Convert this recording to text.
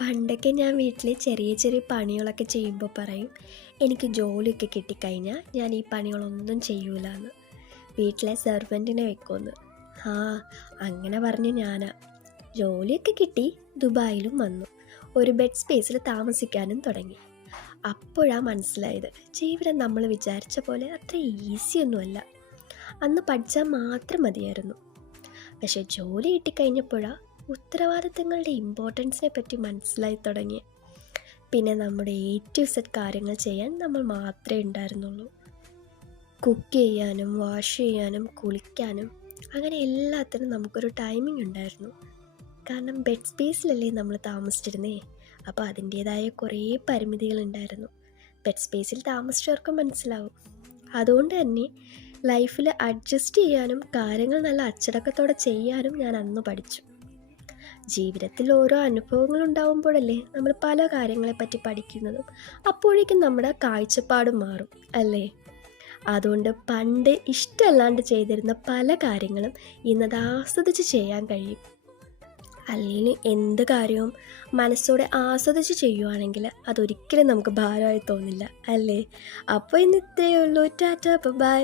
പണ്ടൊക്കെ ഞാൻ വീട്ടിൽ ചെറിയ ചെറിയ പണികളൊക്കെ ചെയ്യുമ്പോൾ പറയും, എനിക്ക് ജോലിയൊക്കെ കിട്ടിക്കഴിഞ്ഞാൽ ഞാൻ ഈ പണികളൊന്നും ചെയ്യൂല എന്ന്. വീട്ടിലെ സെർവൻറ്റിനെ വെക്കുമെന്ന്. ആ അങ്ങനെ പറഞ്ഞ് ഞാനാ ജോലിയൊക്കെ കിട്ടി, ദുബായിലും വന്നു, ഒരു ബെഡ് സ്പേസിൽ താമസിക്കാനും തുടങ്ങി. അപ്പോഴാണ് മനസ്സിലായത്, ജീവിതം നമ്മൾ വിചാരിച്ച പോലെ അത്ര ഈസിയൊന്നുമല്ല. അന്ന് പഠിച്ചാൽ മാത്രം മതിയായിരുന്നു. പക്ഷെ ജോലി കിട്ടിക്കഴിഞ്ഞപ്പോഴാണ് ഉത്തരവാദിത്തങ്ങളുടെ ഇമ്പോർട്ടൻസിനെ പറ്റി മനസ്സിലായി തുടങ്ങി. പിന്നെ നമ്മുടെ A to Z കാര്യങ്ങൾ ചെയ്യാൻ നമ്മൾ മാത്രമേ ഉണ്ടായിരുന്നുള്ളൂ. കുക്ക് ചെയ്യാനും വാഷ് ചെയ്യാനും കുളിക്കാനും അങ്ങനെ എല്ലാത്തിനും നമുക്കൊരു ടൈമിംഗ് ഉണ്ടായിരുന്നു. കാരണം ബെഡ് സ്പേസിലല്ലേ നമ്മൾ താമസിച്ചിരുന്നേ, അപ്പോൾ അതിൻ്റേതായ കുറേ പരിമിതികളുണ്ടായിരുന്നു. ബെഡ് സ്പേസിൽ താമസിച്ചവർക്ക് മനസ്സിലാവും. അതുകൊണ്ട് തന്നെ ലൈഫിൽ അഡ്ജസ്റ്റ് ചെയ്യാനും കാര്യങ്ങൾ നല്ല അച്ചടക്കത്തോടെ ചെയ്യാനും ഞാൻ അന്ന് പഠിച്ചു. ജീവിതത്തിൽ ഓരോ അനുഭവങ്ങൾ ഉണ്ടാവുമ്പോഴല്ലേ നമ്മൾ പല കാര്യങ്ങളെപ്പറ്റി പഠിക്കുന്നതും. അപ്പോഴേക്കും നമ്മുടെ കാഴ്ചപ്പാടും മാറും അല്ലേ. അതുകൊണ്ട് പണ്ട് ഇഷ്ടമല്ലാണ്ട് ചെയ്തിരുന്ന പല കാര്യങ്ങളും ഇന്നത് ആസ്വദിച്ച് ചെയ്യാൻ കഴിയും. അല്ലെങ്കിൽ എന്ത് കാര്യവും മനസ്സോടെ ആസ്വദിച്ച് ചെയ്യുവാണെങ്കിൽ അതൊരിക്കലും നമുക്ക് ഭാരമായി തോന്നില്ല അല്ലേ. അപ്പോൾ ഇന്ന് ഇത്രയേ ഉള്ളൂ. ടാറ്റ, ബൈ.